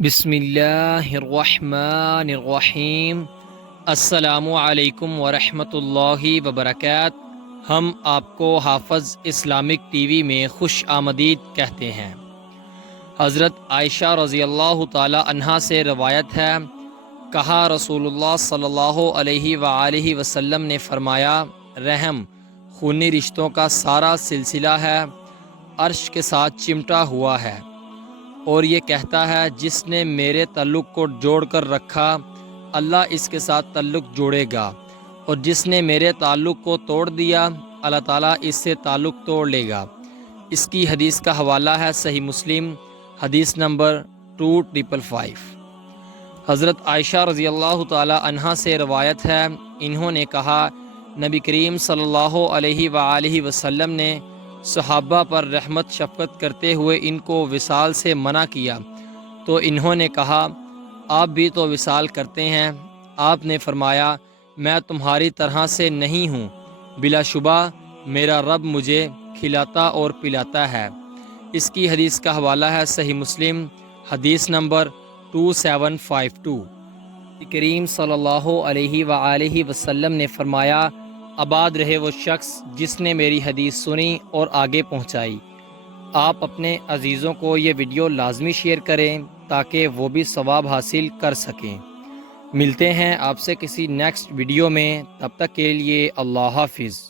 بسم اللہ الرحمن الرحیم۔ السلام علیکم ورحمۃ اللہ وبرکاتہ۔ ہم آپ کو حافظ اسلامک ٹی وی میں خوش آمدید کہتے ہیں۔ حضرت عائشہ رضی اللہ تعالی عنہا سے روایت ہے، کہا رسول اللہ صلی اللہ علیہ وآلہ وسلم نے فرمایا، رحم خونی رشتوں کا سارا سلسلہ ہے، عرش کے ساتھ چمٹا ہوا ہے، اور یہ کہتا ہے جس نے میرے تعلق کو جوڑ کر رکھا اللہ اس کے ساتھ تعلق جوڑے گا، اور جس نے میرے تعلق کو توڑ دیا اللہ تعالیٰ اس سے تعلق توڑ لے گا۔ اس کی حدیث کا حوالہ ہے صحیح مسلم، حدیث نمبر 2555۔ حضرت عائشہ رضی اللہ تعالی عنہا سے روایت ہے، انہوں نے کہا، نبی کریم صلی اللہ علیہ وآلہ وسلم نے صحابہ پر رحمت شفقت کرتے ہوئے ان کو وصال سے منع کیا، تو انہوں نے کہا، آپ بھی تو وصال کرتے ہیں؟ آپ نے فرمایا، میں تمہاری طرح سے نہیں ہوں، بلا شبہ میرا رب مجھے کھلاتا اور پلاتا ہے۔ اس کی حدیث کا حوالہ ہے صحیح مسلم، حدیث نمبر 2752۔ کریم صلی اللہ علیہ وآلہ وسلم نے فرمایا، آباد رہے وہ شخص جس نے میری حدیث سنی اور آگے پہنچائی۔ آپ اپنے عزیزوں کو یہ ویڈیو لازمی شیئر کریں تاکہ وہ بھی ثواب حاصل کر سکیں۔ ملتے ہیں آپ سے کسی نیکسٹ ویڈیو میں، تب تک کے لیے اللہ حافظ۔